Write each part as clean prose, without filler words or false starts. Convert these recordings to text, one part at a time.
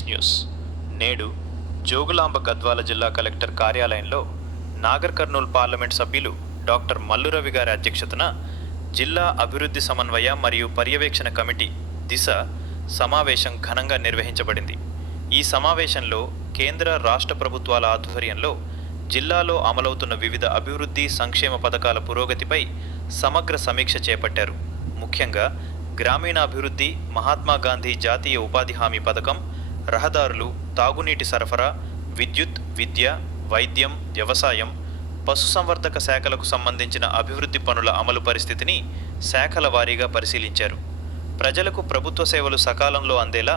ABS news. నేడు జోగులాంబ గద్వాల జిల్లా collector కార్యాలయంలో నాగర్ కర్నూల్ పార్లమెంట్ సభ్యులు డాక్టర్ మల్లురవి గారి అధ్యక్షతన జిల్లా అభివృద్ధి సమన్వయ మరియు పర్యవేక్షణ కమిటీ దిశ సమావేశం ఘనంగా నిర్వహించబడింది. ఈ సమావేశంలో కేంద్ర రాష్ట్ర ప్రభుత్వాల ఆధ్వర్యంలో జిల్లాలో అమలవుతున్న వివిధ అభివృద్ధి సంక్షేమ పథకాల పురోగతిపై సమగ్ర సమీక్ష చేపట్టారు. ముఖ్యంగా గ్రామీణాభివృద్ధి, మహాత్మా గాంధీ జాతీయ ఉపాధి హామీ పథకం, రహదారులు, తాగునీటి సరఫరా, విద్యుత్, విద్య, వైద్యం, వ్యవసాయం, పశుసంవర్ధక శాఖలకు సంబంధించిన అభివృద్ధి పనుల అమలు పరిస్థితిని శాఖల వారీగా పరిశీలించారు. ప్రజలకు ప్రభుత్వ సేవలు సకాలంలో అందేలా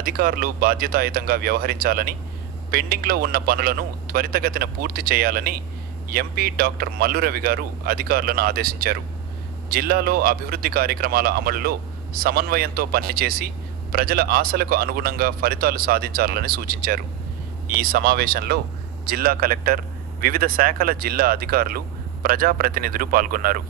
అధికారులు బాధ్యతాయుతంగా వ్యవహరించాలని, పెండింగ్లో ఉన్న పనులను త్వరితగతిన పూర్తి చేయాలని ఎంపీ డాక్టర్ మల్లురవి గారు అధికారులను ఆదేశించారు. జిల్లాలో అభివృద్ధి కార్యక్రమాల అమలులో సమన్వయంతో పనిచేసి ప్రజల ఆశలకు అనుగుణంగా ఫలితాలు సాధించాలని సూచించారు. ఈ సమావేశంలో జిల్లా కలెక్టర్, వివిధ శాఖల జిల్లా అధికారులు, ప్రజాప్రతినిధులు పాల్గొన్నారు.